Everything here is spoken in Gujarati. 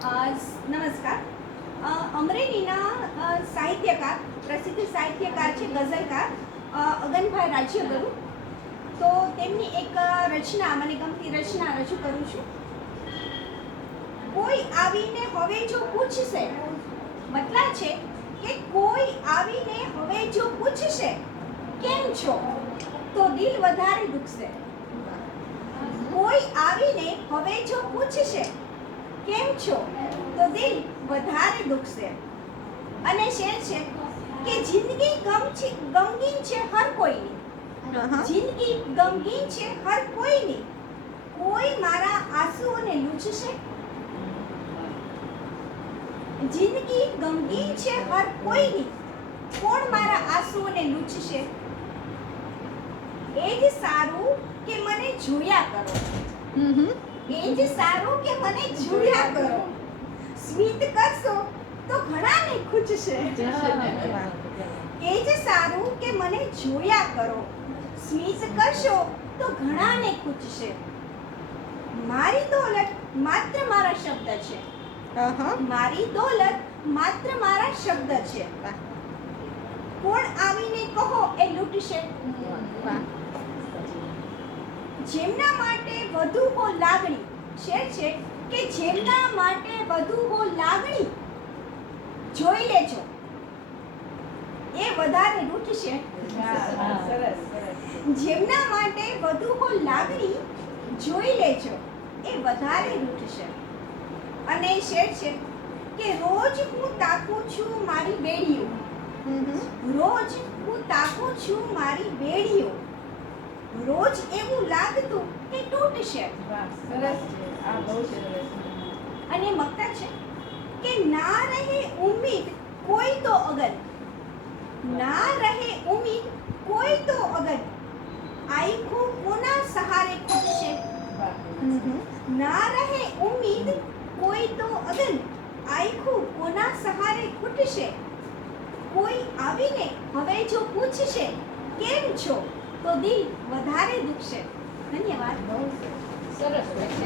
નમસ્કાર. અમરેલીના સાહિત્યકાર, પ્રસિદ્ધ સાહિત્યકાર છે, ગઝલકાર અગનભાઈ રાજ્યગુરુ. તો તેમની એક રચના, મને ગમતી રચના રજૂ કરું છું. કોઈ આવીને હવે જો પૂછશે, મતલબ છે કે કોઈ આવીને હવે જો પૂછશે, કેમ છો? તો દિલ વધારે દુખશે. કોઈ આવીને હવે જો પૂછશે કેમ છો? તો દિલ વધારે દુખશે. અને શેર છે કે જિંદગી ગમ છે ગમગીન છે હર કોઈની. જિંદગી ગમગીન છે હર કોઈની. કોઈ મારા આંસુઓને લૂછશે? જિંદગી ગમગીન છે હર કોઈની. કોણ મારા આંસુઓને લૂછશે? એ જ સારું કે મને જોયા કરો. એ જ સારું કે મને જુડ્યા કરો. સ્મિત કરશો તો ઘણાને ખૂચશે. એ જ સારું કે મને જોયા કરો. સ્મિત કરશો તો ઘણાને ખૂચશે. મારી દોલત માત્ર મારા શબ્દ છે. મારી દોલત માત્ર મારા શબ્દ છે. કોણ આવીને કહો એ લૂંટશે? જેમના માટે વધુ હો લાગણી? શેર છે કે જેમના માટે વધુ હો લાગણી? જોઈ લેજો. એ વધારે રૂઠશે. જેમના માટે વધુ હો લાગણી જોઈ લેજો. એ વધારે રૂઠશે. અને શેર છે કે રોજ હું તાકું છું મારી બેડીઓ. રોજ હું તાકું છું મારી બેડીઓ. રોજ એવું લાગતું કે તૂટશે. સરસ છે. આ બહુ સરસ અને મકતા છે કે ના રહે ઉમ્મીદ કોઈ તો અગર. ના રહે ઉમ્મીદ કોઈ તો અગર. આખું કોના સહારે ખૂટશે? ના રહે ઉમ્મીદ કોઈ તો અગર. આખું કોના સહારે ખૂટશે? કોઈ આવીને હવે જો પૂછશે કેમ છો? તો દિલ વધારે દુખશે. ધન્યવાદ. સરસ.